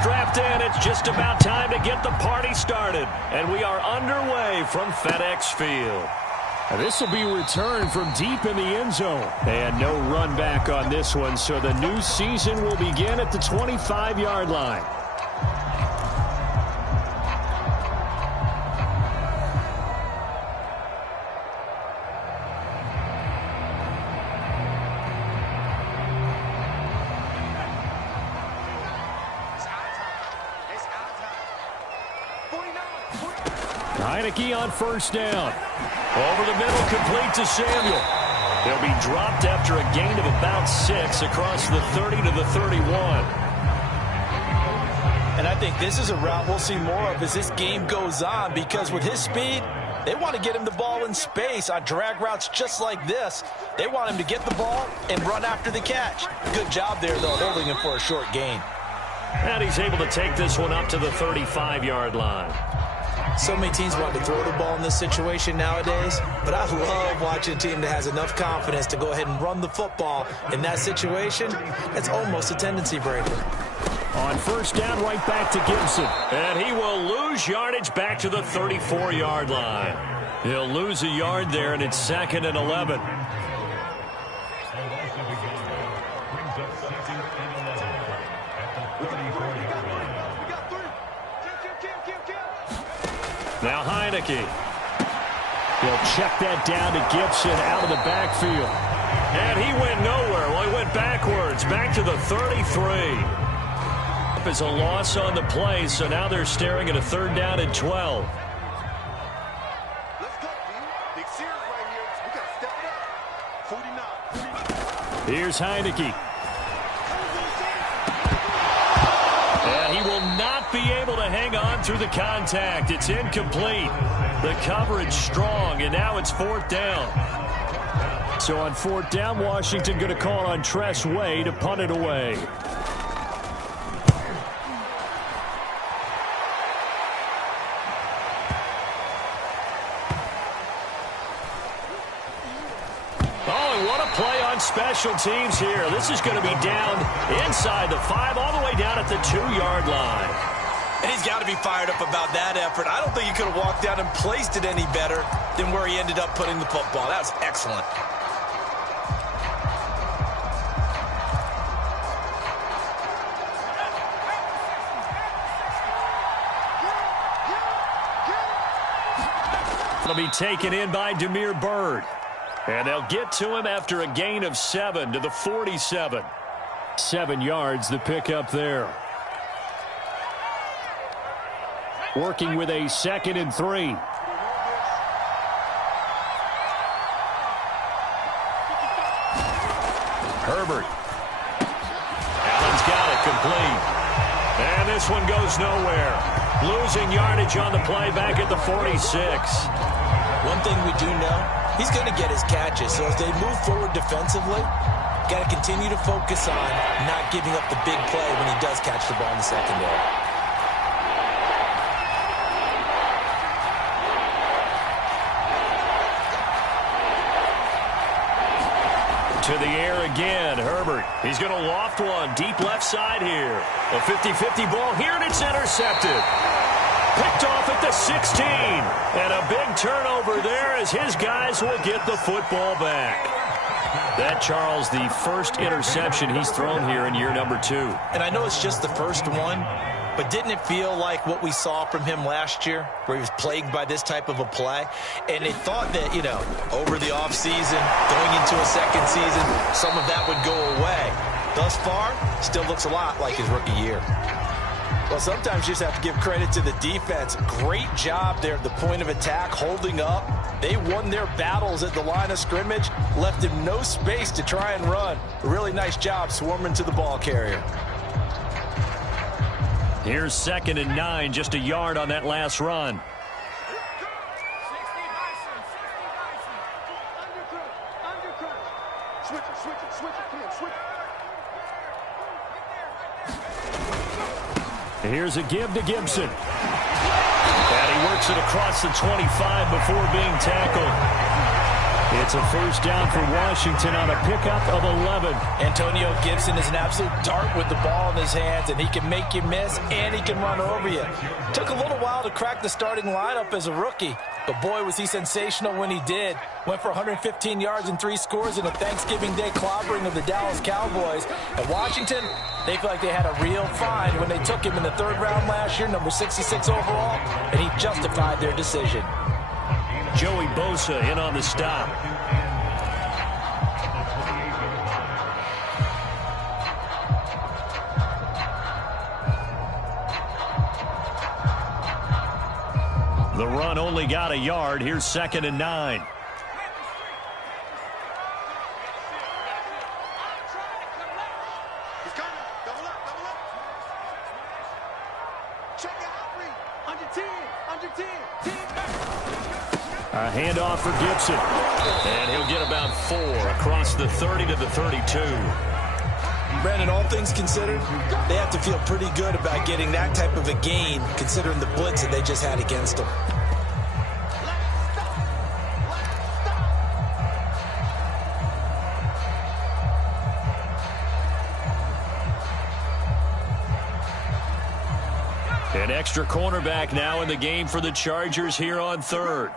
strapped in. It's just about time to get the party started. And we are underway from FedEx Field. This will be returned from deep in the end zone. And no run back on this one, so the new season will begin at the 25-yard line. Heineke on first down. Over the middle, complete to Samuel. They'll be dropped after a gain of about 6 across the 30 to the 31. And I think this is a route we'll see more of as this game goes on, because with his speed, they want to get him the ball in space on drag routes just like this. They want him to get the ball and run after the catch. Good job there, though, holding him for a short gain. And he's able to take this one up to the 35-yard line. So many teams want to throw the ball in this situation nowadays, but I love watching a team that has enough confidence to go ahead and run the football. In that situation, it's almost a tendency breaker. On first down, right back to Gibson. And he will lose yardage back to the 34-yard line. He'll lose a yard there, and it's 2nd and 11. Now Heineke. He'll check that down to Gibson out of the backfield. And he went nowhere. Well, he went backwards, back to the 33. Is a loss on the play, so now they're staring at a 3rd down and 12. Let's go, Big series right here. We got to step it up. 49. Here's Heineke. And he will not be able to hang on through the contact. It's incomplete. The coverage strong, and now it's 4th down. So on 4th down, Washington going to call on Tress Way to punt it away. Play on special teams here. This is going to be down inside the 5, all the way down at the 2-yard line. And he's got to be fired up about that effort. I don't think he could have walked down and placed it any better than where he ended up putting the football. That was excellent. It'll be taken in by Damiere Byrd. And they'll get to him after a gain of 7 to the 47. 7 yards, the pickup there. Working with a 2nd and 3. Herbert. Allen's got it complete. And this one goes nowhere. Losing yardage on the play back at the 46. One thing we do know, he's going to get his catches. So as they move forward defensively, got to continue to focus on not giving up the big play when he does catch the ball in the secondary. To the air again, Herbert. He's going to loft one deep left side here. A 50-50 ball here, and it's intercepted. Picked off at the 16. And a big turnover there as his guys will get the football back. That, Charles, the first interception he's thrown here in year number 2. And I know it's just the first one, but didn't it feel like what we saw from him last year, where he was plagued by this type of a play? And they thought that, you know, over the offseason, going into a second season, some of that would go away. Thus far, still looks a lot like his rookie year. Well, sometimes you just have to give credit to the defense. Great job there at the point of attack, holding up. They won their battles at the line of scrimmage, left him no space to try and run. A really nice job swarming to the ball carrier. Here's 2nd and 9, just a yard on that last run. Here's a give to Gibson. And he works it across the 25 before being tackled. It's a first down for Washington on a pickup of 11. Antonio Gibson is an absolute dart with the ball in his hands, and he can make you miss, and he can run over you. Took a little while to crack the starting lineup as a rookie, but boy, was he sensational when he did. Went for 115 yards and 3 scores in a Thanksgiving Day clobbering of the Dallas Cowboys. At Washington, they feel like they had a real find when they took him in the 3rd round last year, number 66 overall, and he justified their decision. Joey Bosa in on the stop. The run only got a yard. Here's 2nd and 9. He's coming. Double up, double up. Check out, under 10, under 10, 10. A handoff for Gibson. And he'll get about 4 across the 30 to the 32. Brandon, all things considered, they have to feel pretty good about getting that type of a gain, considering the blitz that they just had against them. An extra cornerback now in the game for the Chargers here on 3rd.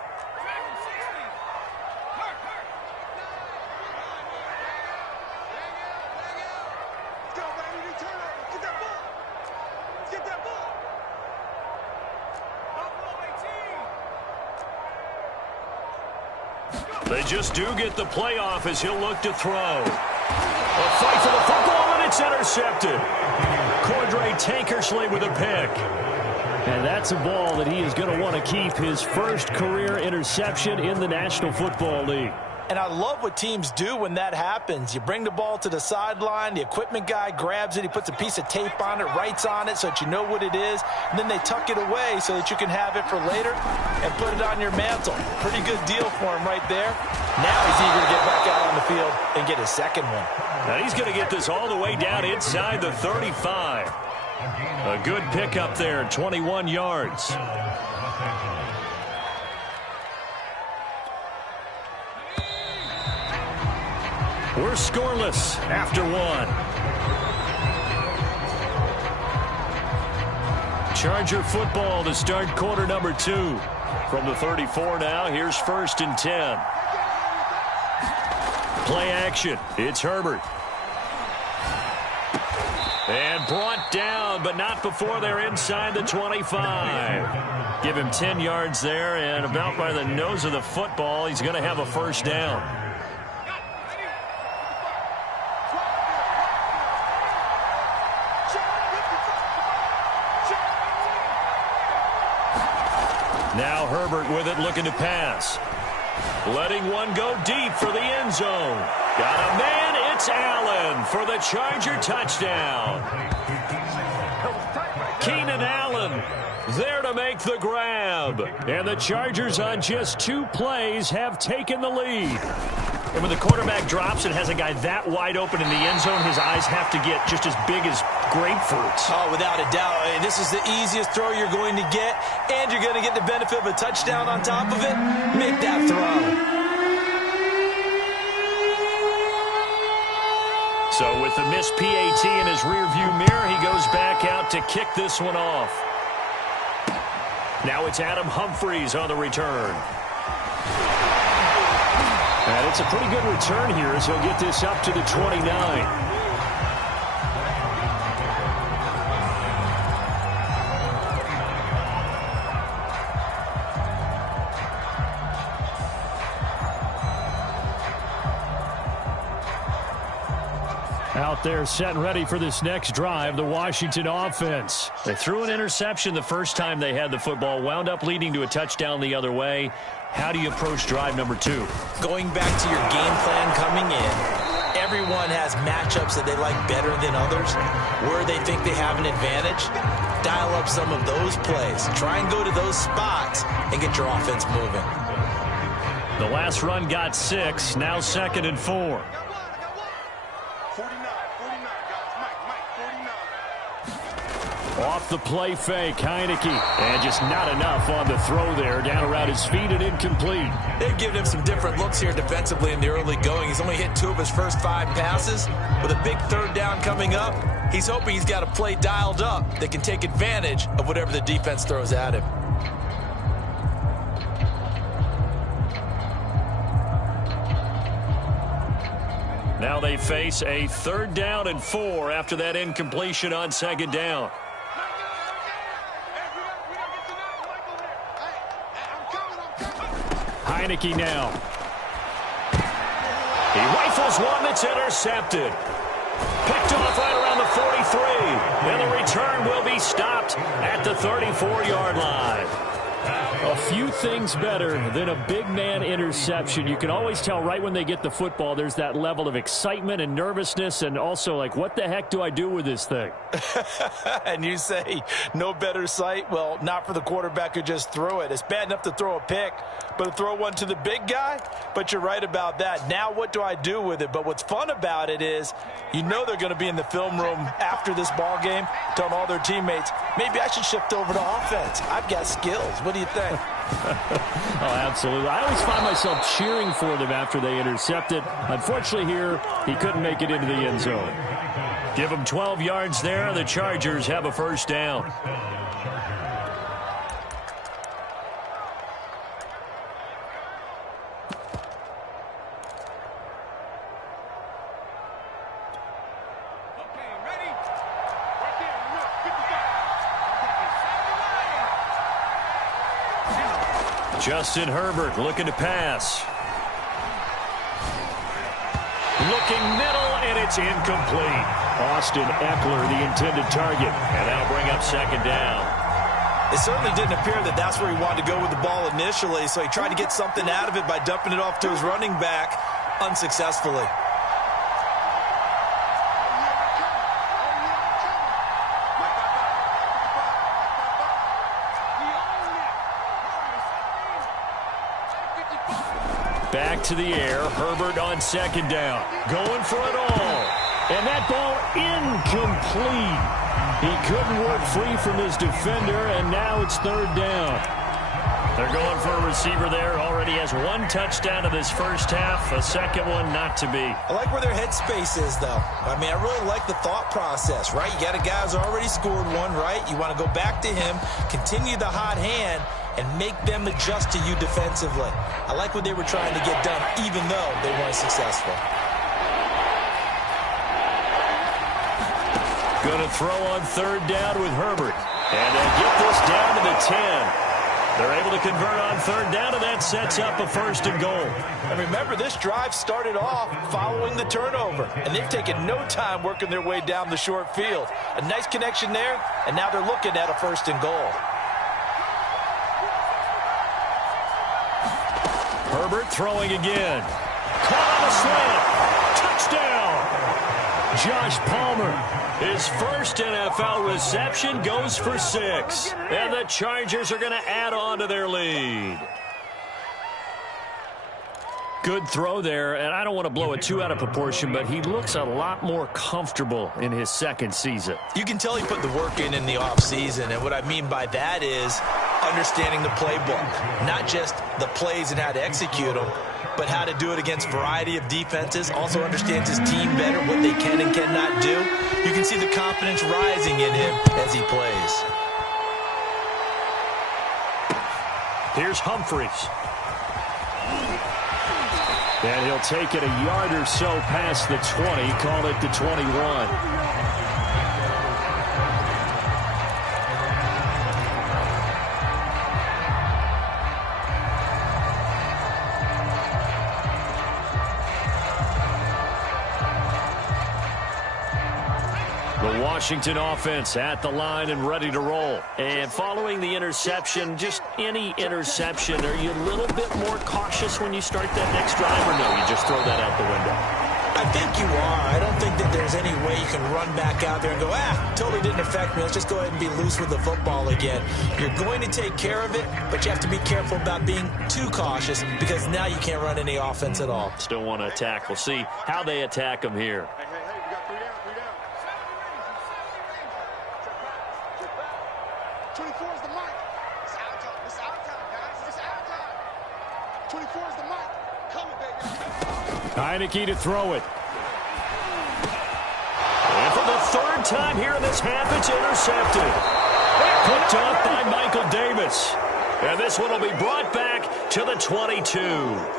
They just do get the playoff as he'll look to throw. A fight for the football, and it's intercepted. Cordray Tankersley with a pick. And that's a ball that he is going to want to keep, his first career interception in the National Football League. And I love what teams do when that happens. You bring the ball to the sideline, the equipment guy grabs it, he puts a piece of tape on it, writes on it so that you know what it is, and then they tuck it away so that you can have it for later and put it on your mantle. Pretty good deal for him right there. Now he's eager to get back out on the field and get his second one. Now he's going to get this all the way down inside the 35. A good pickup there, 21 yards. We're scoreless after 1. Charger football to start quarter number 2. From the 34 now, here's 1st and 10. Play action. It's Herbert. And brought down, but not before they're inside the 25. Give him 10 yards there, and about by the nose of the football, he's going to have a first down. Now Herbert with it, looking to pass. Letting one go deep for the end zone. Got a man, it's Allen for the Charger touchdown. Keenan Allen there to make the grab. And the Chargers on just 2 plays have taken the lead. And when the quarterback drops and has a guy that wide open in the end zone, his eyes have to get just as big as grapefruits. Oh, without a doubt. This is the easiest throw you're going to get, and you're going to get the benefit of a touchdown on top of it. Make that throw. So with the missed PAT in his rearview mirror, he goes back out to kick this one off. Now it's Adam Humphries on the return. And it's a pretty good return here as he'll get this up to the 29. Out there set and ready for this next drive, the Washington offense. They threw an interception the first time they had the football, wound up leading to a touchdown the other way. How do you approach drive number 2? Going back to your game plan coming in, everyone has matchups that they like better than others. Where they think they have an advantage, dial up some of those plays. Try and go to those spots and get your offense moving. The last run got 6, now 2nd and 4. 49, guys. Mike, 49. Off the play fake, Heineke. And just not enough on the throw there. Down around his feet and incomplete. They've given him some different looks here defensively in the early going. He's only hit 2 of his first 5 passes. With a big 3rd down coming up, he's hoping he's got a play dialed up that can take advantage of whatever the defense throws at him. Now they face a 3rd down and 4 after that incompletion on 2nd down. Heineke now. He rifles one that's intercepted. Picked off right around the 43. And the return will be stopped at the 34-yard line. A few things better than a big man interception. You can always tell right when they get the football, there's that level of excitement and nervousness, and also like, what the heck do I do with this thing? And you say no better sight? Well, not for the quarterback who just threw it. It's bad enough to throw a pick, but to throw one to the big guy? But you're right about that. Now what do I do with it? But what's fun about it is you know they're going to be in the film room after this ball game telling all their teammates, maybe I should shift over to offense. I've got skills. What do you think? Oh, absolutely. I always find myself cheering for them after they intercepted. Unfortunately here, he couldn't make it into the end zone. Give him 12 yards there. The Chargers have a 1st down. Justin Herbert looking to pass. Looking middle, and it's incomplete. Austin Eckler, the intended target. And that'll bring up 2nd down. It certainly didn't appear that that's where he wanted to go with the ball initially, so he tried to get something out of it by dumping it off to his running back unsuccessfully. Back to the air. Herbert on 2nd down. Going for it all. And that ball incomplete. He couldn't work free from his defender, and now it's 3rd down. They're going for a receiver there. Already has 1 touchdown in this first half. A second one not to be. I like where their headspace is, though. I mean, I really like the thought process, right? You got a guy who's already scored one, right? You want to go back to him, continue the hot hand, and make them adjust to you defensively. I like what they were trying to get done, even though they weren't successful. Going to throw on 3rd down with Herbert. And they get this down to the 10. They're able to convert on 3rd down, and that sets up a 1st and goal. And remember, this drive started off following the turnover, and they've taken no time working their way down the short field. A nice connection there, and now they're looking at a 1st and goal. Herbert throwing again. Caught on a slant. Touchdown. Josh Palmer. His first NFL reception goes for 6. And the Chargers are going to add on to their lead. Good throw there, and I don't want to blow it too out of proportion, but he looks a lot more comfortable in his 2nd season. You can tell he put the work in the offseason, and what I mean by that is understanding the playbook. Not just the plays and how to execute them, but how to do it against a variety of defenses. Also understands his team better, what they can and cannot do. You can see the confidence rising in him as he plays. Here's Humphries. And he'll take it a yard or so past the 20, call it the 21. The Washington offense at the line and ready to roll. And following the interception, just any interception, are you a little bit more cautious when you start that next drive, or no, you just throw that out the window? I think you are. I don't think that there's any way you can run back out there and go, totally didn't affect me. Let's just go ahead and be loose with the football again. You're going to take care of it, but you have to be careful about being too cautious because now you can't run any offense at all. Still want to attack. We'll see how they attack them here. Hey, we got 3 down, 3 down. Heineke to throw it. And for the third time here in this half, it's intercepted. Picked off by Michael Davis. And this one will be brought back to the 22.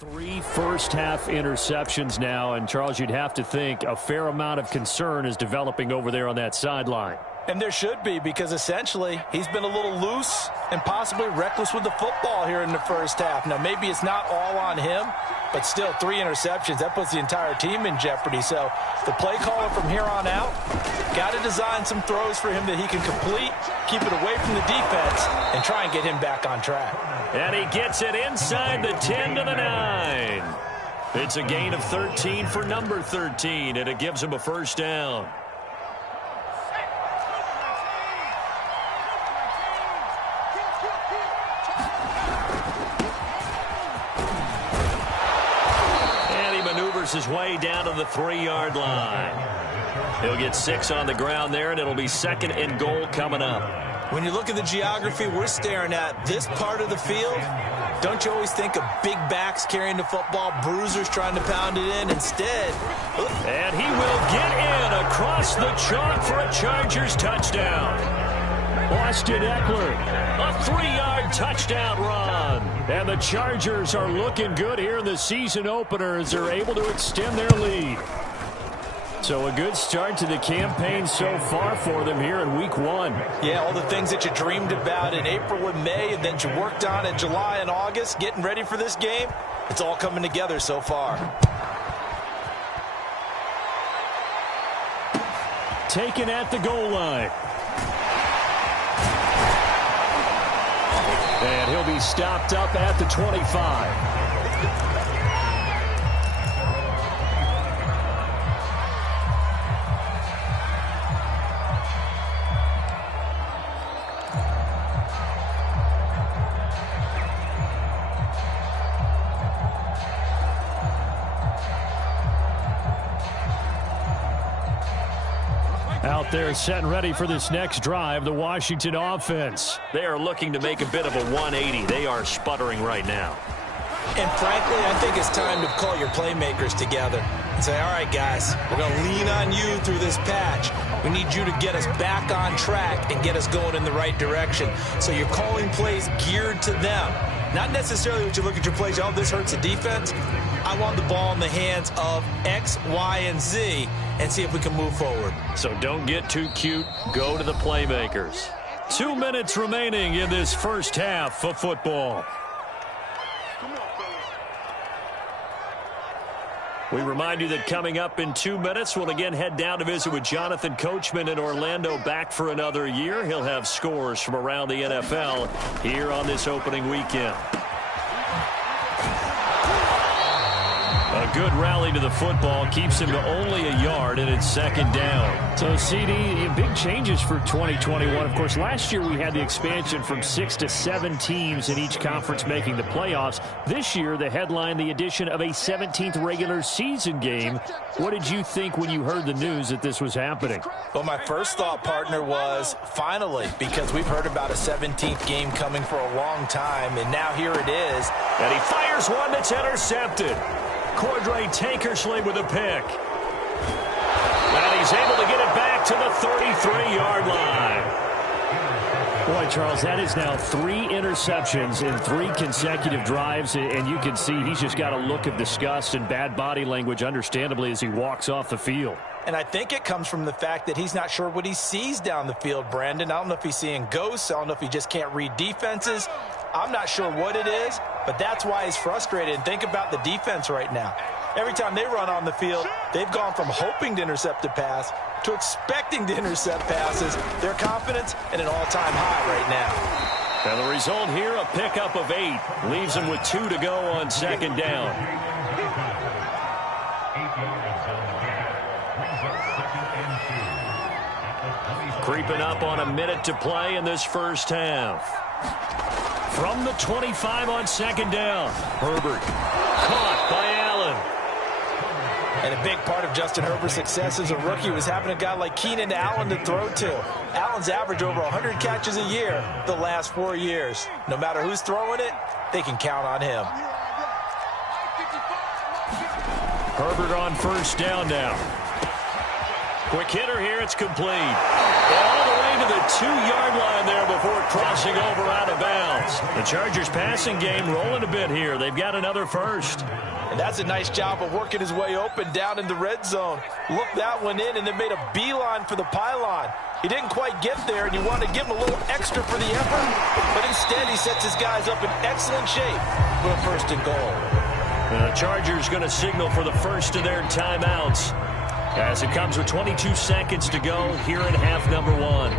Three first-half interceptions now, and Charles, you'd have to think a fair amount of concern is developing over there on that sideline. And there should be, because essentially he's been a little loose and possibly reckless with the football here in the first half. Now, maybe it's not all on him, but still 3 interceptions. That puts the entire team in jeopardy. So the play caller from here on out got to design some throws for him that he can complete, keep it away from the defense, and try and get him back on track. And he gets it inside the 10 to the 9. It's a gain of 13 for number 13, and it gives him a first down. His way down to the 3-yard line. He'll get 6 on the ground there, and it'll be 2nd and goal coming up. When you look at the geography we're staring at, this part of the field, don't you always think of big backs carrying the football, bruisers trying to pound it in? Instead, and he will get in across the chalk for a Chargers touchdown. Austin Eckler, a 3-yard touchdown run. And the Chargers are looking good here in the season opener as they're able to extend their lead. So a good start to the campaign so far for them here in week 1. Yeah, all the things that you dreamed about in April and May and then you worked on in July and August, getting ready for this game, it's all coming together so far. Taken at the goal line. And he'll be stopped up at the 25. Out there set and ready for this next drive, the Washington offense. They are looking to make a bit of a 180. They are sputtering right now. And frankly, I think it's time to call your playmakers together and say, all right, guys, we're going to lean on you through this patch. We need you to get us back on track and get us going in the right direction. So you're calling plays geared to them. Not necessarily when you look at your plays, oh, this hurts the defense. I want the ball in the hands of X, Y, and Z and see if we can move forward. So don't get too cute. Go to the playmakers. 2 minutes remaining in this first half of football. We remind you that coming up in 2 minutes, we'll again head down to visit with Jonathan Coachman in Orlando, back for another year. He'll have scores from around the NFL here on this opening weekend. A good rally to the football keeps him to only a yard, and it's 2nd down. So, CD, big changes for 2021. Of course, last year we had the expansion from 6 to 7 teams in each conference making the playoffs. This year, the headline, the addition of a 17th regular season game. What did you think when you heard the news that this was happening? Well, my first thought, partner, was finally, because we've heard about a 17th game coming for a long time, and now here it is. And he fires one that's intercepted. Cordray Tankersley with a pick. And he's able to get it back to the 33-yard line. Boy, Charles, that is now 3 interceptions in 3 consecutive drives, and you can see he's just got a look of disgust and bad body language, understandably, as he walks off the field. And I think it comes from the fact that he's not sure what he sees down the field, Brandon. I don't know if he's seeing ghosts. I don't know if he just can't read defenses. I'm not sure what it is, but that's why he's frustrated. And think about the defense right now. Every time they run on the field, they've gone from hoping to intercept a pass to expecting to intercept passes. Their confidence at an all-time high right now. And the result here, a pickup of 8. Leaves them with 2 to go on second down. Creeping up on a minute to play in this first half. From the 25 on second down. Herbert caught by Allen. And a big part of Justin Herbert's success as a rookie was having a guy like Keenan Allen to throw to. Allen's averaged over 100 catches a year the last 4 years. No matter who's throwing it, they can count on him. Herbert on first down now. Quick hitter here, it's complete. All the way to the 2-yard line there before crossing over out of bounds. The Chargers passing game rolling a bit here. They've got another first. And that's a nice job of working his way open down in the red zone. Looked that one in and then made a beeline for the pylon. He didn't quite get there, and you want to give him a little extra for the effort. But instead, he sets his guys up in excellent shape for a first and goal. The Chargers going to signal for the first of their timeouts, as it comes with 22 seconds to go here in half number 1.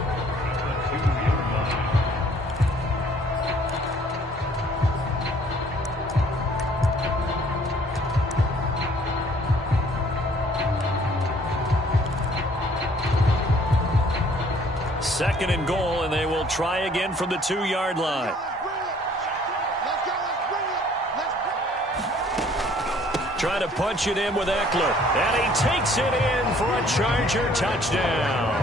Second and goal, and they will try again from the 2-yard line. Trying to punch it in with Eckler. And he takes it in for a Charger touchdown.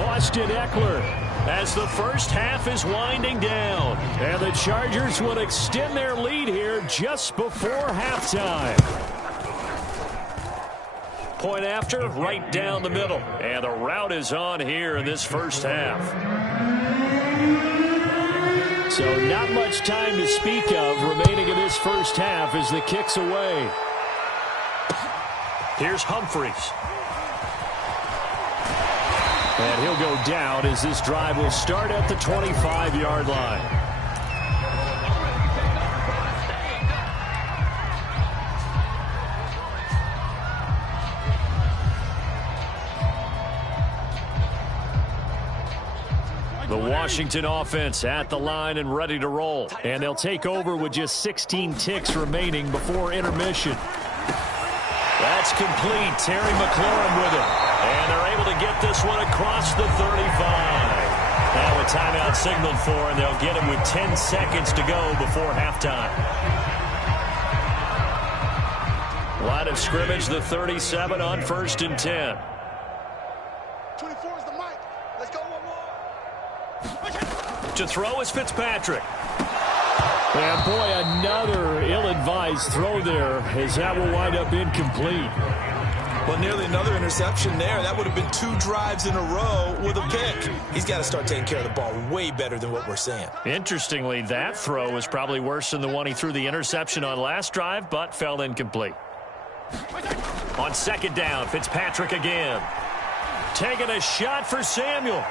Austin Eckler as the first half is winding down. And the Chargers will extend their lead here just before halftime. Point after, right down the middle. And the route is on here in this first half. So not much time to speak of remaining in this first half as the kick's away. Here's Humphries. And he'll go down as this drive will start at the 25-yard line. The Washington offense at the line and ready to roll. And they'll take over with just 16 ticks remaining before intermission. That's complete. Terry McLaurin with it. And they're able to get this one across the 35. Now a timeout signaled for, and they'll get him with 10 seconds to go before halftime. Line of scrimmage, the 37 on first and 10. 24 is the mic. Let's go one more. To throw is Fitzpatrick. And boy, another ill-advised throw there as that will wind up incomplete. Well, nearly another interception there. That would have been 2 drives in a row with a pick. He's got to start taking care of the ball way better than what we're seeing. Interestingly, that throw was probably worse than the one he threw the interception on last drive, but fell incomplete. On second down, Fitzpatrick again. Taking a shot for Samuel.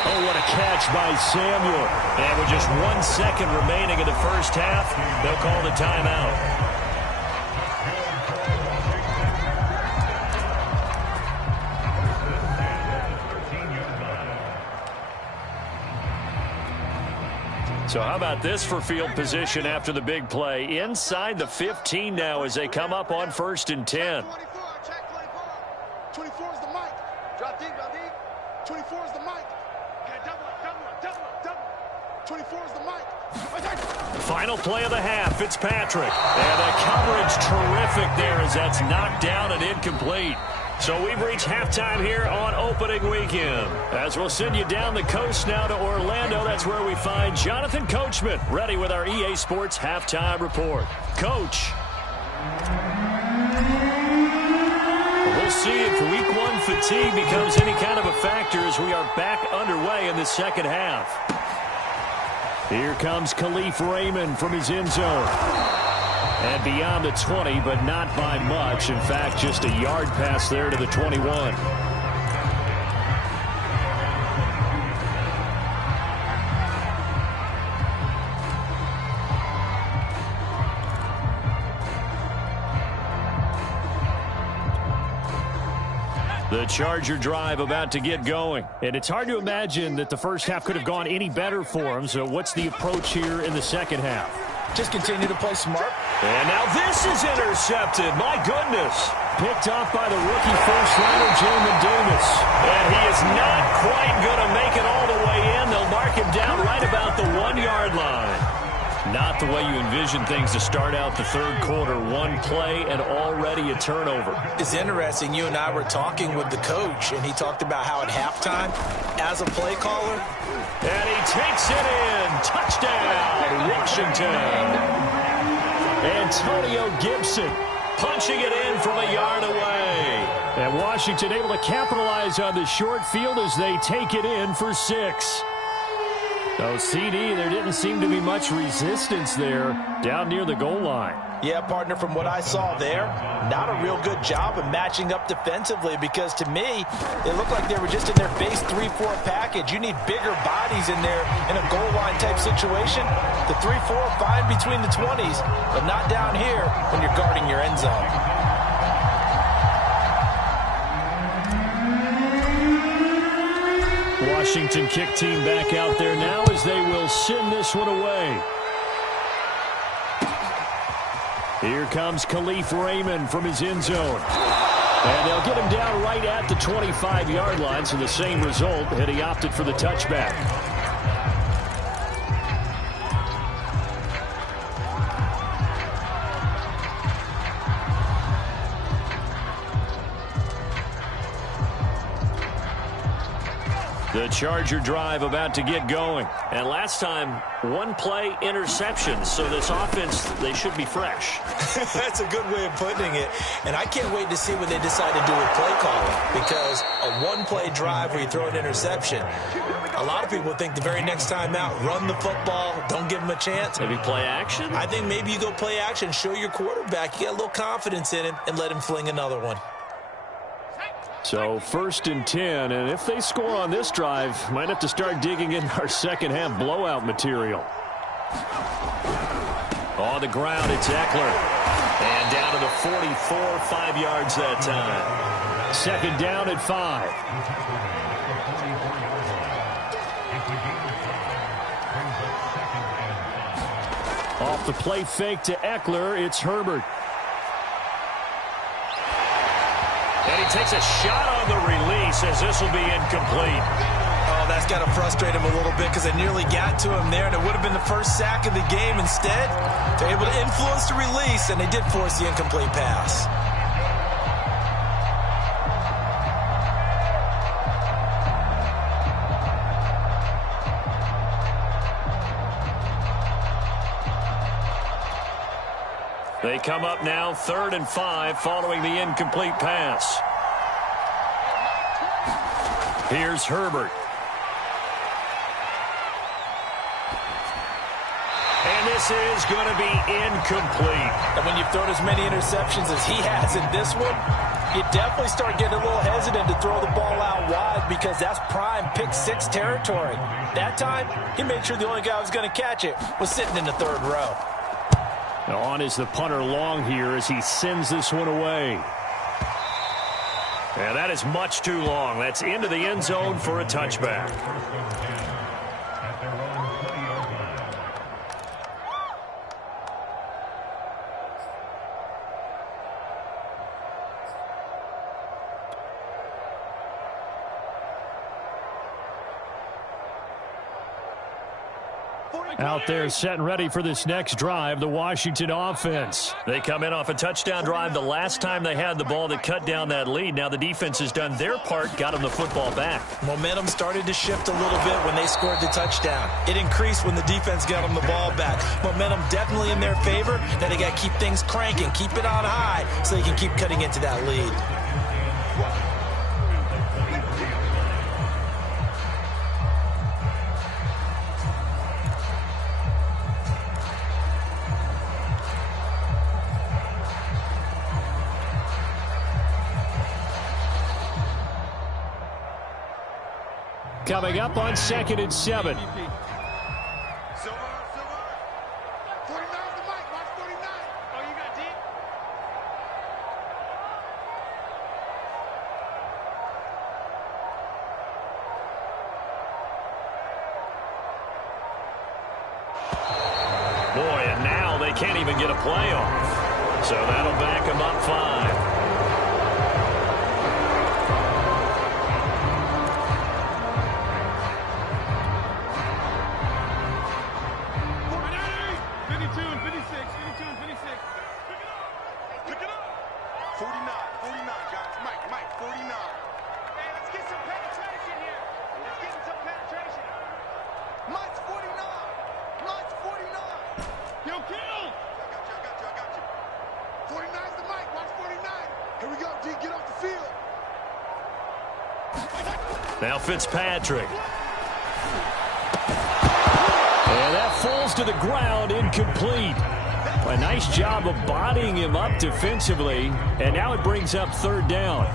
Oh, what a catch by Samuel. And with just 1 second remaining in the first half, they'll call the timeout. So how about this for field position after the big play? Inside the 15 now as they come up on first and 10. 24, check 24. 24 is the mic. Drop deep, drop deep. 24 is the mic. Okay, double up. 24 is the mic. Final play of the half, Fitzpatrick. And the coverage terrific there as that's knocked down and incomplete. So we've reached halftime here on opening weekend. As we'll send you down the coast now to Orlando, that's where we find Jonathan Coachman ready with our EA Sports halftime report. Coach. We'll see if week 1 fatigue becomes any kind of a factor as we are back underway in the second half. Here comes Khalif Raymond from his end zone. And beyond the 20, but not by much. In fact, just a yard pass there to the 21. The Charger drive about to get going. And it's hard to imagine that the first half could have gone any better for them. So what's the approach here in the second half? Just continue to play smart. And now this is intercepted. My goodness. Picked off by the rookie first-rounder, Jamin Davis. And he is not quite going to make it all the way in. They'll mark him down right about the 1-yard line. Not the way you envision things to start out the third quarter. One play and already a turnover. It's interesting. You and I were talking with the coach, and he talked about how at halftime, as a play caller, and he takes it in. Touchdown, Washington. Antonio Gibson punching it in from a yard away. And Washington able to capitalize on the short field as they take it in for 6. So, CD, there didn't seem to be much resistance there down near the goal line. Yeah, partner, from what I saw there, not a real good job of matching up defensively because, to me, it looked like they were just in their base 3-4 package. You need bigger bodies in there in a goal line type situation. The 3-4 fine between the 20s, but not down here when you're guarding your end zone. Washington kick team back out there now as they will send this one away. Here comes Khalif Raymond from his end zone. And they'll get him down right at the 25-yard line, so the same result, and he opted for the touchback. The Charger drive about to get going. And last time, one play interception. So this offense, they should be fresh. That's a good way of putting it. And I can't wait to see what they decide to do with play calling. Because a one-play drive where you throw an interception, a lot of people think the very next time out, run the football, don't give them a chance. Maybe play action? I think maybe you go play action, show your quarterback, you get a little confidence in him, and let him fling another one. So 1st and 10, and if they score on this drive, might have to start digging in our second half blowout material. On the ground, it's Eckler. And down to the 44, 5 yards that time. Second down at 5. Off the play fake to Eckler, it's Herbert. And he takes a shot on the release as this will be incomplete. Oh, that's got to frustrate him a little bit because they nearly got to him there, and it would have been the first sack of the game. Instead, they're able to influence the release, and they did force the incomplete pass. They come up now 3rd and 5 following the incomplete pass. Here's Herbert. And this is going to be incomplete. And when you've thrown as many interceptions as he has in this one, you definitely start getting a little hesitant to throw the ball out wide because that's prime pick 6 territory. That time, he made sure the only guy who was going to catch it was sitting in the 3rd row. On is the punter long here as he sends this one away. Yeah, that is much too long. That's into the end zone for a touchback. Out there set and ready for this next drive, the Washington offense. They come in off a touchdown drive the last time they had the ball that cut down that lead. Now the defense has done their part, got them the football back. Momentum started to shift a little bit when they scored the touchdown. It increased when the defense got them the ball back. Momentum definitely in their favor. Now they got to keep things cranking, keep it on high so they can keep cutting into that lead. Coming up on 2nd and 7. can't even get a play off. So that'll back him up 5. Now Fitzpatrick. And that falls to the ground, incomplete. A nice job of bodying him up defensively, and now it brings up 3rd down.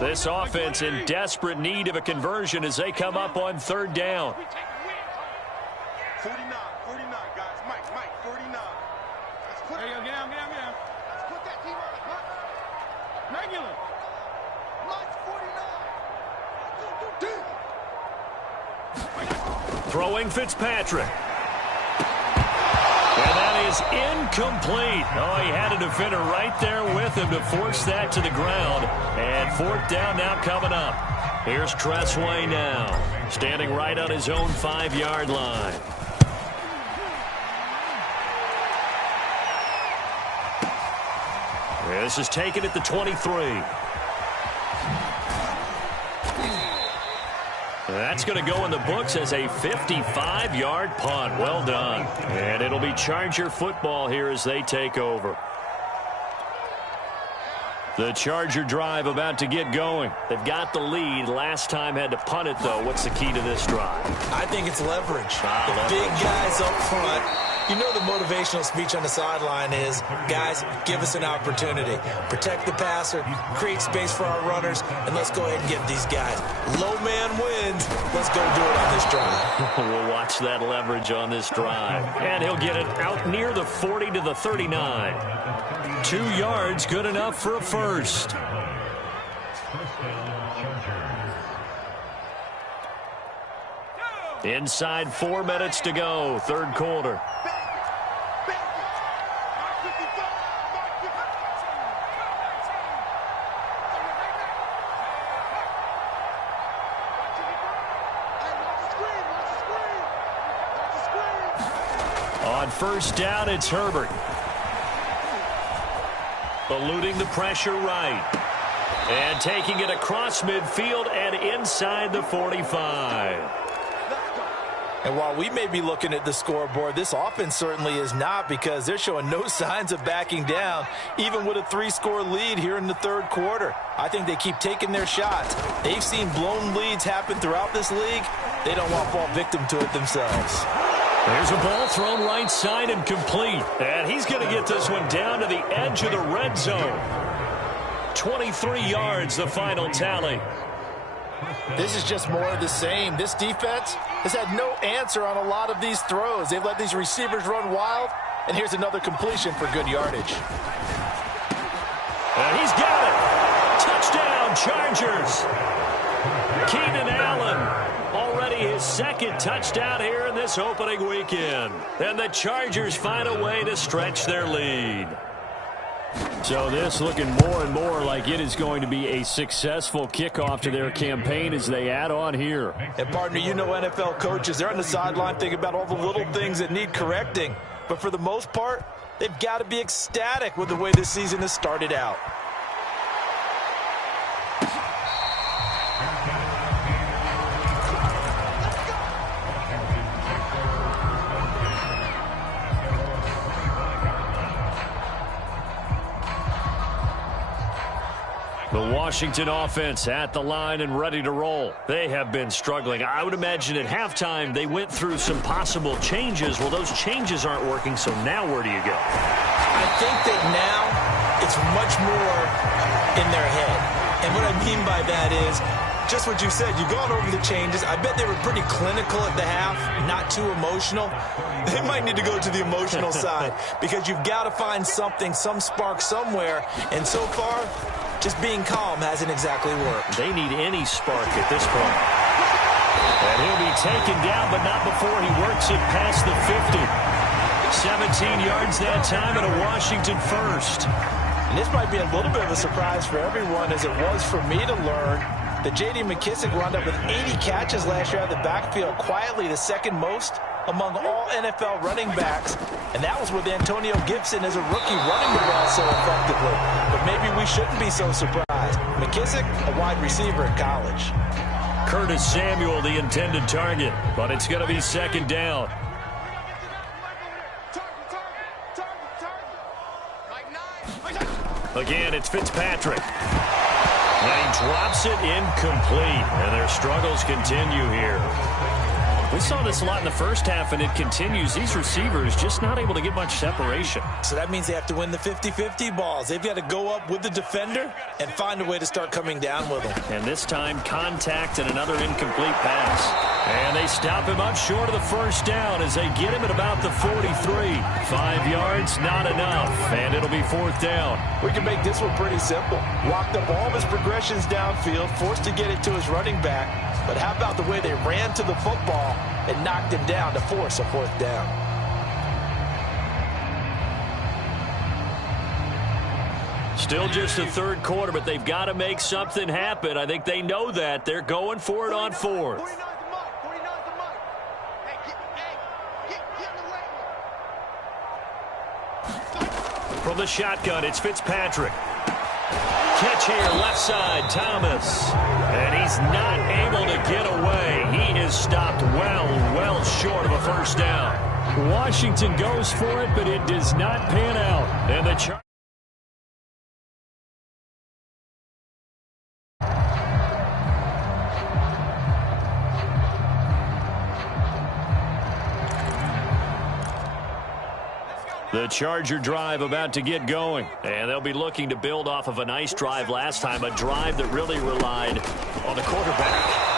This offense in desperate need of a conversion as they come up on 3rd down. 49, guys. Mike, 49. There you go, get down. Let's put that team on the hunt. Regular. Mike's 49. Throwing Fitzpatrick. And that is incomplete. Oh, he had a defender right there with him to force that to the ground. And 4th down now coming up. Here's Tressway now, standing right on his own 5-yard line. This is taken at the 23. That's going to go in the books as a 55-yard punt. Well done. And it'll be Charger football here as they take over. The Charger drive about to get going. They've got the lead. Last time had to punt it, though. What's the key to this drive? I think it's leverage. The big guys up front. You know the motivational speech on the sideline is, guys, give us an opportunity. Protect the passer, create space for our runners, and let's go ahead and get these guys. Low man wins. Let's go do it on this drive. We'll watch that leverage on this drive. And he'll get it out near the 40 to the 39. 2 yards, good enough for a first. Inside 4 minutes to go, 3rd quarter. On 1st down, it's Herbert. Eluding the pressure right. And taking it across midfield and inside the 45. And while we may be looking at the scoreboard, this offense certainly is not, because they're showing no signs of backing down, even with a 3-score lead here in the 3rd quarter. I think they keep taking their shots. They've seen blown leads happen throughout this league. They don't want to fall victim to it themselves. There's a ball thrown right side and complete. And he's going to get this one down to the edge of the red zone. 23 yards, the final tally. This is just more of the same. This defense has had no answer on a lot of these throws. They've let these receivers run wild, and here's another completion for good yardage. And he's got it. Touchdown, Chargers. Keenan Allen, already his 2nd touchdown here in this opening weekend. And the Chargers find a way to stretch their lead. So this looking more and more like it is going to be a successful kickoff to their campaign as they add on here. And partner, you know NFL coaches, they're on the sideline thinking about all the little things that need correcting. But for the most part, they've got to be ecstatic with the way this season has started out. The Washington offense at the line and ready to roll. They have been struggling. I would imagine at halftime they went through some possible changes. Well, those changes aren't working, so now where do you go? I think that now it's much more in their head. And what I mean by that is just what you said. You've gone over the changes. I bet they were pretty clinical at the half, not too emotional. They might need to go to the emotional side because you've got to find something, some spark somewhere. And so far, just being calm hasn't exactly worked. They need any spark at this point. And he'll be taken down, but not before he works it past the 50. 17 yards that time and a Washington first. And this might be a little bit of a surprise for everyone, as it was for me to learn that J.D. McKissic wound up with 80 catches last year out of the backfield, quietly the second most among all NFL running backs. And that was with Antonio Gibson as a rookie running the ball so effectively. But maybe we shouldn't be so surprised. McKissic, a wide receiver in college. Curtis Samuel, the intended target, but it's going to be second down. Again, it's Fitzpatrick. And he drops it incomplete, and their struggles continue here. We saw this a lot in the first half, and it continues. These receivers just not able to get much separation. So that means they have to win the 50-50 balls. They've got to go up with the defender and find a way to start coming down with them. And this time, contact and another incomplete pass. And they stop him up short of the first down as they get him at about the 43. 5 yards, not enough, and it'll be fourth down. We can make this one pretty simple. Walked up all of his progressions downfield, forced to get it to his running back. But how about the way they ran to the football and knocked him down to force a fourth down? Still just the third quarter, but they've got to make something happen. I think they know that. They're going for it on fourth. From the shotgun, it's Fitzpatrick. Catch here, left side, Thomas. And he's not able to get away. He is stopped well short of a first down. Washington goes for it, but it does not pan out. And the The Charger drive about to get going. And they'll be looking to build off of a nice drive last time, a drive that really relied on the quarterback.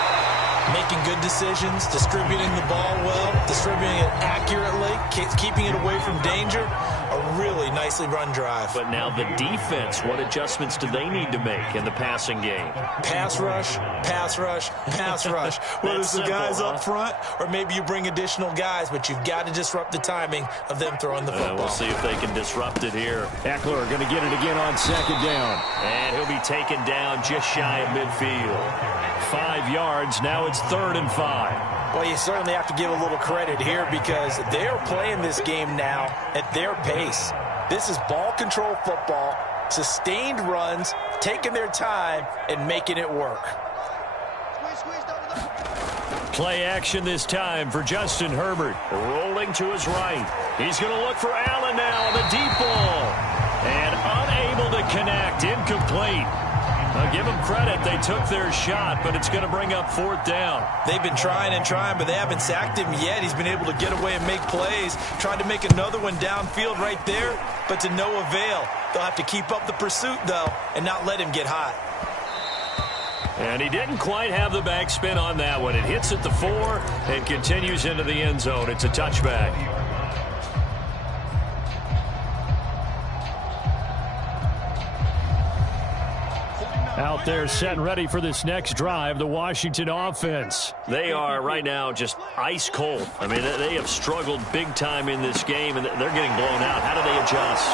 Making good decisions, distributing the ball well, distributing it accurately, keeping it away from danger. A really nicely run drive. But now the defense, what adjustments do they need to make in the passing game? Pass rush, pass rush, pass rush. Whether it's the guys up front or maybe you bring additional guys, but you've got to disrupt the timing of them throwing the football. We'll see if they can disrupt it here. Eckler going to get it again on second down. And he'll be taken down just shy of midfield. 5 yards, now it's 3rd and 5. Well, you certainly have to give a little credit here because they're playing this game now at their pace. This is ball control football, sustained runs, taking their time, and making it work. Play action this time for Justin Herbert. Rolling to his right. He's going to look for Allen now on the deep ball. And unable to connect, incomplete. I'll give them credit. They took their shot, but it's going to bring up 4th down. They've been trying and trying, but they haven't sacked him yet. He's been able to get away and make plays. Tried to make another one downfield right there, but to no avail. They'll have to keep up the pursuit, though, and not let him get hot. And he didn't quite have the backspin on that one. It hits at the 4 and continues into the end zone. It's a touchback. Out there set and ready for this next drive, the Washington offense. They are right now just ice cold. I mean, they have struggled big time in this game, and they're getting blown out. How do they adjust?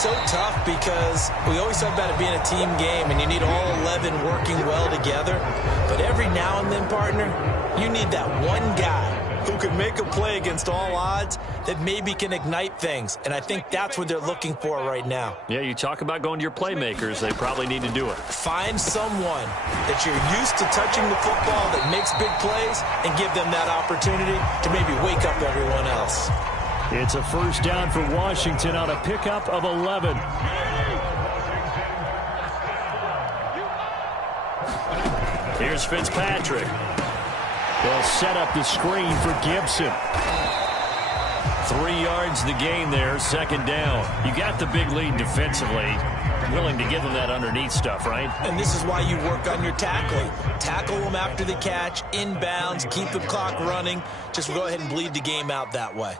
So tough because we always talk about it being a team game, and you need all 11 working well together. But every now and then, partner, you need that one guy who can make a play against all odds that maybe can ignite things. And I think that's what they're looking for right now. Yeah, you talk about going to your playmakers. They probably need to do it. Find someone that you're used to touching the football that makes big plays and give them that opportunity to maybe wake up everyone else. It's a first down for Washington on a pickup of 11. Here's Fitzpatrick. They'll set up the screen for Gibson. 3 yards the gain there, second down. You got the big lead defensively. willing to give him that underneath stuff, right? And this is why you work on your tackling. Tackle them after the catch, inbounds, keep the clock running. Just go ahead and bleed the game out that way.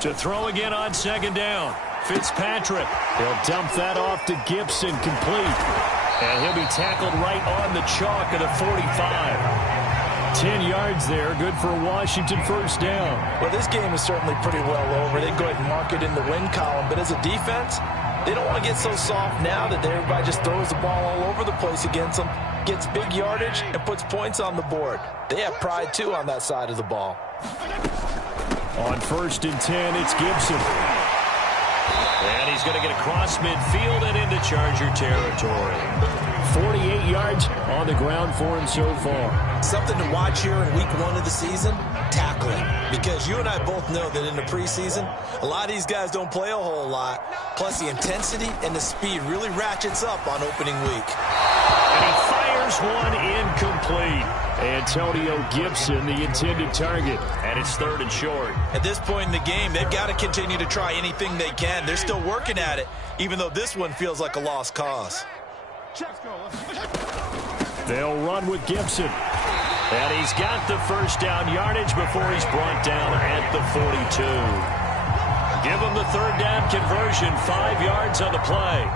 To throw again on second down. Fitzpatrick. He'll dump that off to Gibson, complete. And he'll be tackled right on the chalk of the 45. 10 yards there, good for a Washington first down. Well, this game is certainly pretty well over. They go ahead and mark it in the win column. But as a defense, they don't want to get so soft now that everybody just throws the ball all over the place against them, gets big yardage, and puts points on the board. They have pride, too, on that side of the ball. On 1st and 10, it's Gibson. And he's going to get across midfield and into Charger territory. 48 yards on the ground for him so far. Something to watch here in week 1 of the season, tackling. Because you and I both know that in the preseason, a lot of these guys don't play a whole lot. Plus the intensity and the speed really ratchets up on opening week. And he fires one incomplete. Antonio Gibson, the intended target. And it's 3rd and short. At this point in the game, they've got to continue to try anything they can. They're still working at it, even though this one feels like a lost cause. They'll run with Gibson. And he's got the first down yardage before he's brought down at the 42. Give him the 3rd down conversion, 5 yards on the play.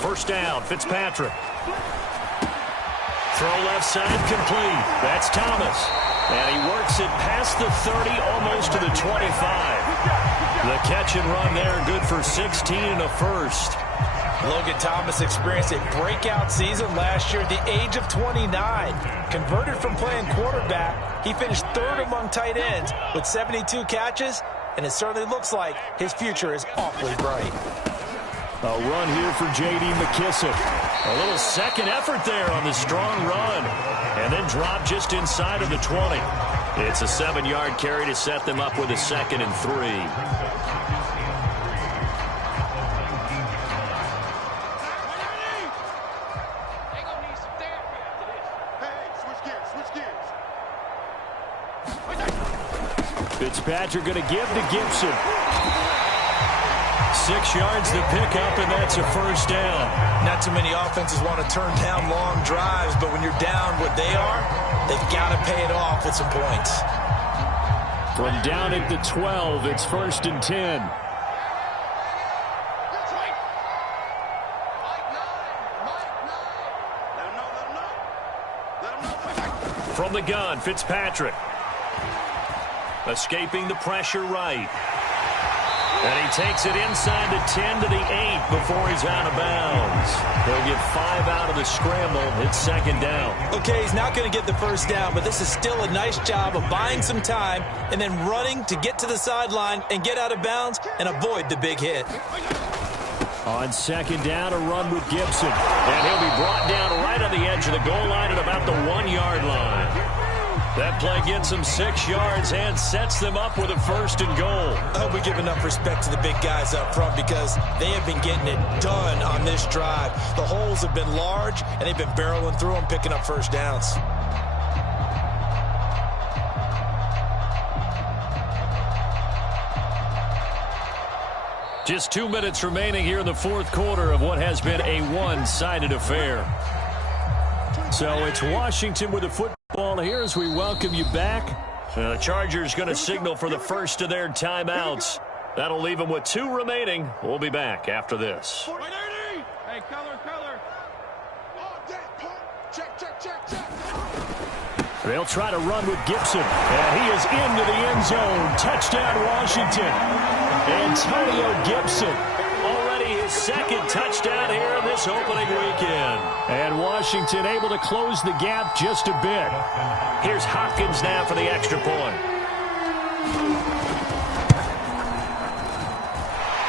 First down, Fitzpatrick. Throw left side, complete. That's Thomas. And he works it past the 30, almost to the 25. The catch and run there, good for 16 and a first. Logan Thomas experienced a breakout season last year at the age of 29. Converted from playing quarterback, he finished 3rd among tight ends with 72 catches, and it certainly looks like his future is awfully bright. A run here for J.D. McKissick. A little second effort there on the strong run. And then drop just inside of the 20. It's a 7-yard carry to set them up with a 2nd and 3. Fitzpatrick going to give to Gibson. 6 yards to pick up, and that's a first down. Not too many offenses want to turn down long drives, but when you're down what they are, they've got to pay it off with some points. From down at the 12, it's 1st and 10. From the gun, Fitzpatrick. Escaping the pressure right. And he takes it inside the 10 to the 8 before he's out of bounds. He'll get 5 out of the scramble. It's 2nd down. Okay, he's not going to get the first down, but this is still a nice job of buying some time and then running to get to the sideline and get out of bounds and avoid the big hit. On 2nd down, a run with Gibson. And he'll be brought down right on the edge of the goal line at about the 1-yard line. That play gets them 6 yards and sets them up with a 1st and goal. I hope we give enough respect to the big guys up front because they have been getting it done on this drive. The holes have been large, and they've been barreling through them, picking up first downs. Just 2 minutes remaining here in the 4th quarter of what has been a one-sided affair. So it's Washington with the football here as we welcome you back. The Chargers going to signal for the first of their timeouts. That'll leave them with 2 remaining. We'll be back after this. Hey, color. They'll try to run with Gibson. And he is into the end zone. Touchdown, Washington. Antonio Gibson. Already his 2nd touchdown here in this opening weekend. And Washington able to close the gap just a bit. Here's Hopkins now for the extra point.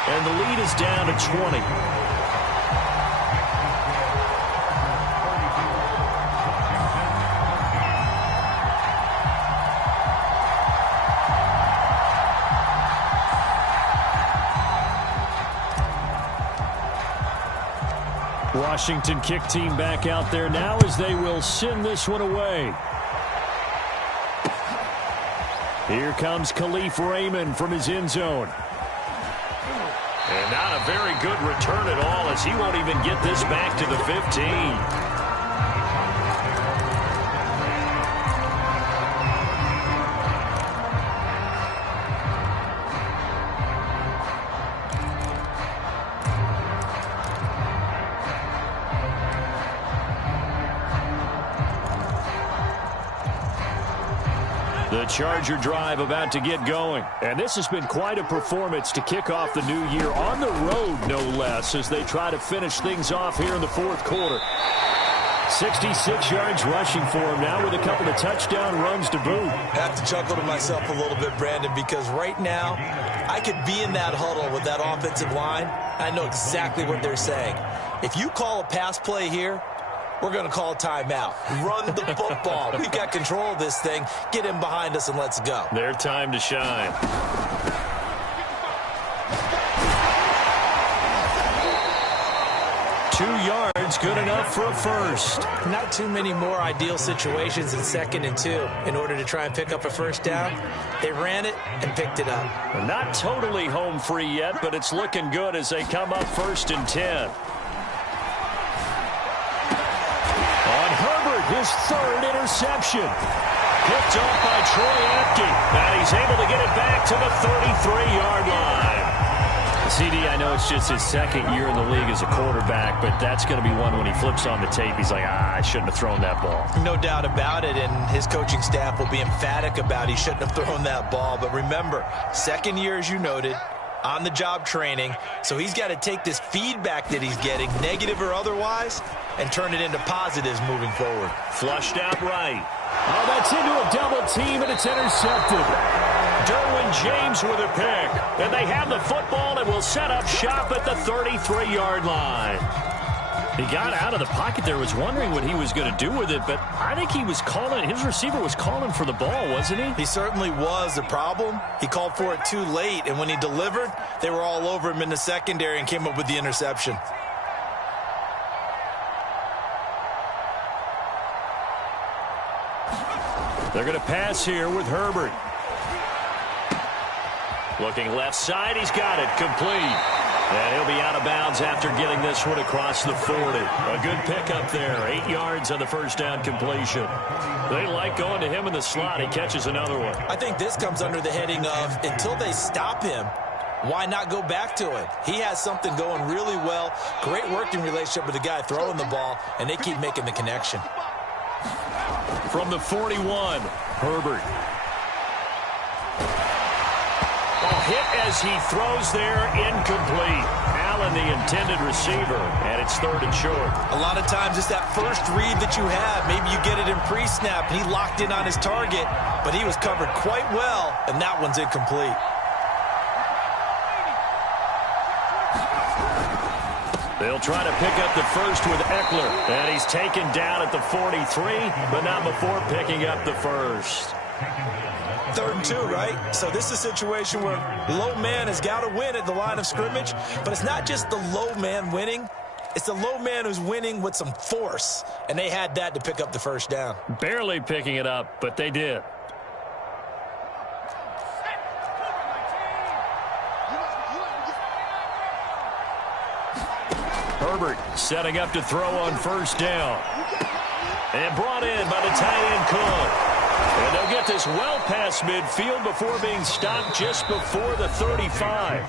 And the lead is down to 20. Washington kick team back out there now as they will send this one away. Here comes Khalif Raymond from his end zone. And not a very good return at all, as he won't even get this back to the 15. The Charger drive about to get going. And this has been quite a performance to kick off the new year on the road, no less, as they try to finish things off here in the fourth quarter. 66 yards rushing for him now with a couple of touchdown runs to boot. I have to chuckle to myself a little bit, Brandon, because right now I could be in that huddle with that offensive line. I know exactly what they're saying. If you call a pass play here, we're going to call a timeout. Run the football. We've got control of this thing. Get him behind us and let's go. Their time to shine. 2 yards, good enough for a first. Not too many more ideal situations in 2nd and 2 in order to try and pick up a first down. They ran it and picked it up. Not totally home free yet, but it's looking good as they come up 1st and 10. His 3rd interception. Picked off by Troy Apke. And he's able to get it back to the 33-yard line. CD, I know it's just his 2nd year in the league as a quarterback, but that's going to be one when he flips on the tape. He's like, I shouldn't have thrown that ball. No doubt about it, and his coaching staff will be emphatic about he shouldn't have thrown that ball. But remember, 2nd year, as you noted, on-the-job training, so he's got to take this feedback that he's getting, negative or otherwise, and turn it into positives moving forward. Flushed out right. Oh, that's into a double team, and it's intercepted. Derwin James with a pick. And they have the football and will set up shop at the 33-yard line. He got out of the pocket there, was wondering what he was going to do with it, but I think he was calling, his receiver was calling for the ball, wasn't he? He certainly was. The problem, he called for it too late, and when he delivered, they were all over him in the secondary and came up with the interception. They're going to pass here with Herbert. Looking left side, he's got it, complete. And he'll be out of bounds after getting this one across the 40. A good pickup there, 8 yards on the first down completion. They like going to him in the slot. He catches another one. I think this comes under the heading of, until they stop him, why not go back to it? He has something going really well, great working relationship with the guy throwing the ball, and they keep making the connection. From the 41, Herbert. Hit as he throws there, incomplete. Allen, the intended receiver, and it's 3rd and short. A lot of times it's that first read that you have. Maybe you get it in pre-snap. He locked in on his target, but he was covered quite well, and that one's incomplete. They'll try to pick up the first with Eckler, and he's taken down at the 43, but not before picking up the first. 3rd and 2, right? So this is a situation where low man has got to win at the line of scrimmage, but it's not just the low man winning. It's the low man who's winning with some force, and they had that to pick up the first down. Barely picking it up, but they did. Herbert setting up to throw on first down. And brought in by the tight end Cook. And they'll get this well past midfield before being stopped just before the 35.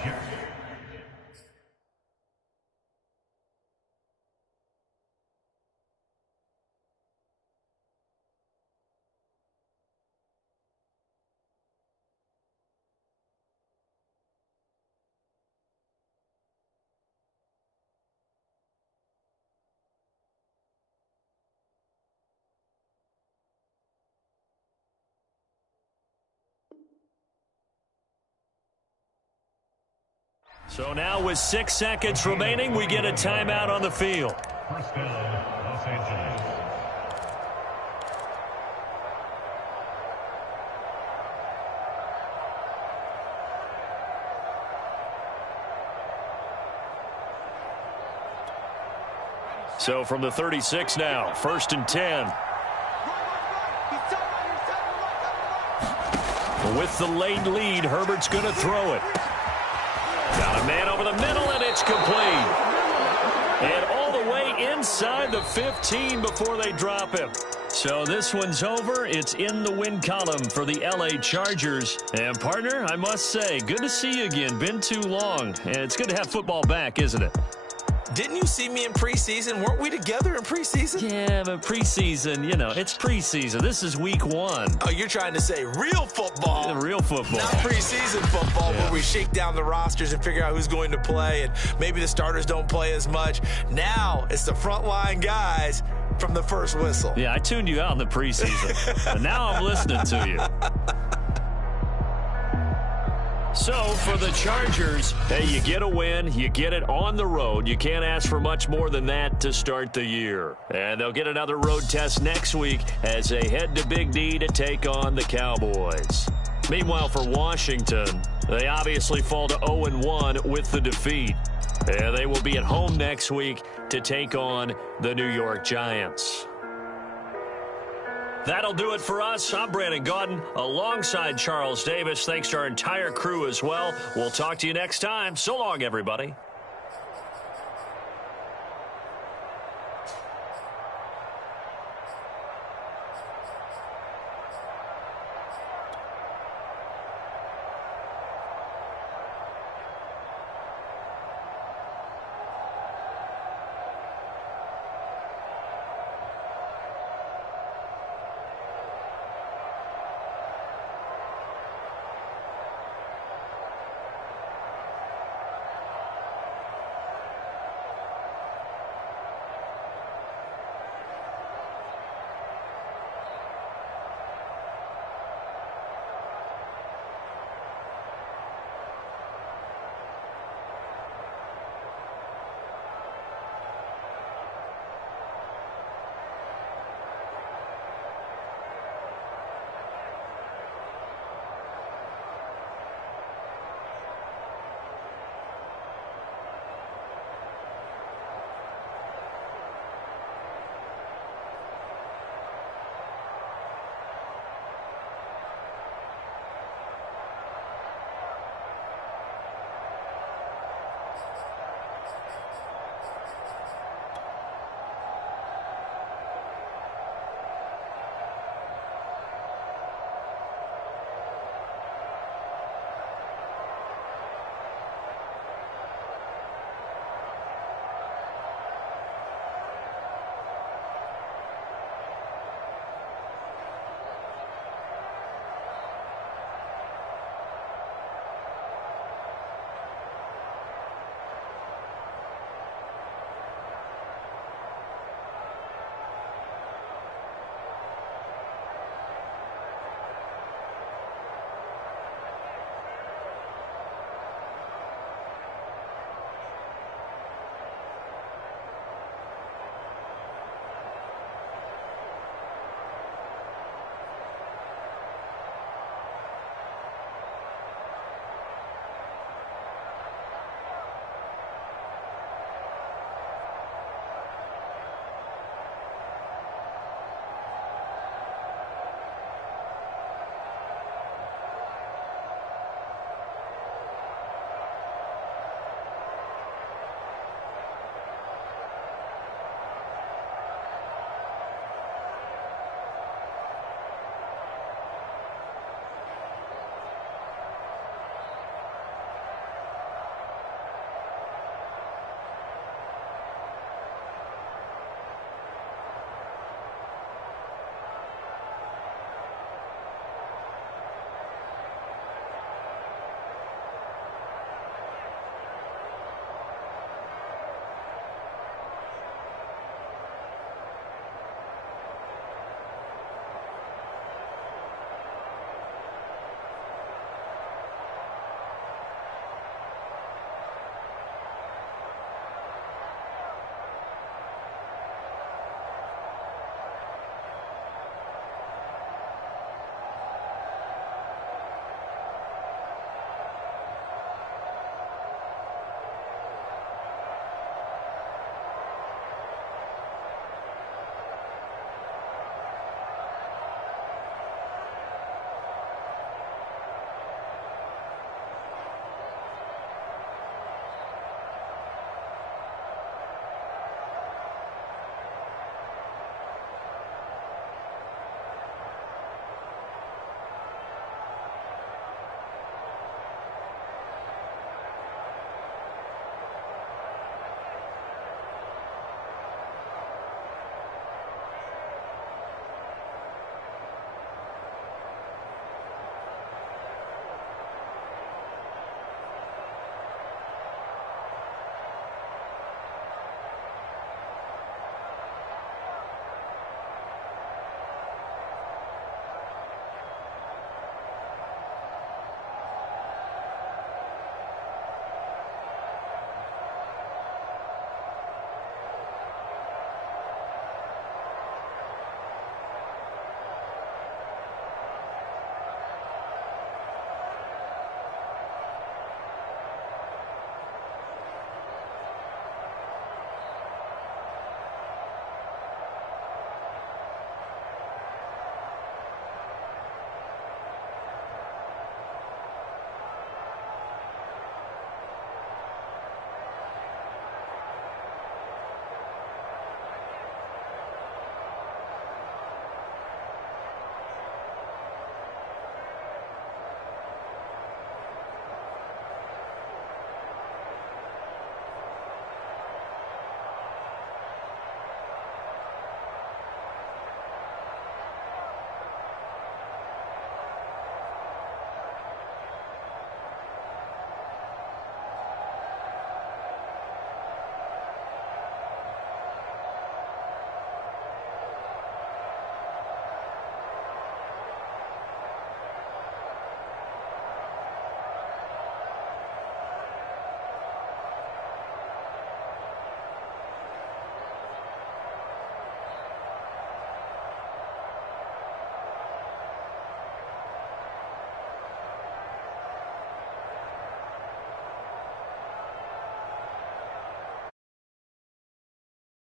So now with 6 seconds remaining, we get a timeout on the field. First down, Los Angeles. So from the 36 now, 1st and 10. With the late lead, Herbert's going to throw it. Got a man over the middle, and it's complete. And all the way inside the 15 before they drop him. So this one's over. It's in the win column for the LA Chargers. And, partner, I must say, good to see you again. Been too long. And it's good to have football back, isn't it? Didn't you see me in preseason? Weren't we together in preseason? Yeah, but preseason, you know, it's preseason. This is week 1. Oh, you're trying to say real football. Real football. Not preseason football where we shake down the rosters and figure out who's going to play, and maybe the starters don't play as much. Now it's the frontline guys from the first whistle. Yeah, I tuned you out in the preseason. But now I'm listening to you. So, for the Chargers, hey, you get a win, you get it on the road. You can't ask for much more than that to start the year. And they'll get another road test next week as they head to Big D to take on the Cowboys. Meanwhile, for Washington, they obviously fall to 0-1 with the defeat. And they will be at home next week to take on the New York Giants. That'll do it for us. I'm Brandon Gaudin alongside Charles Davis. Thanks to our entire crew as well. We'll talk to you next time. So long, everybody.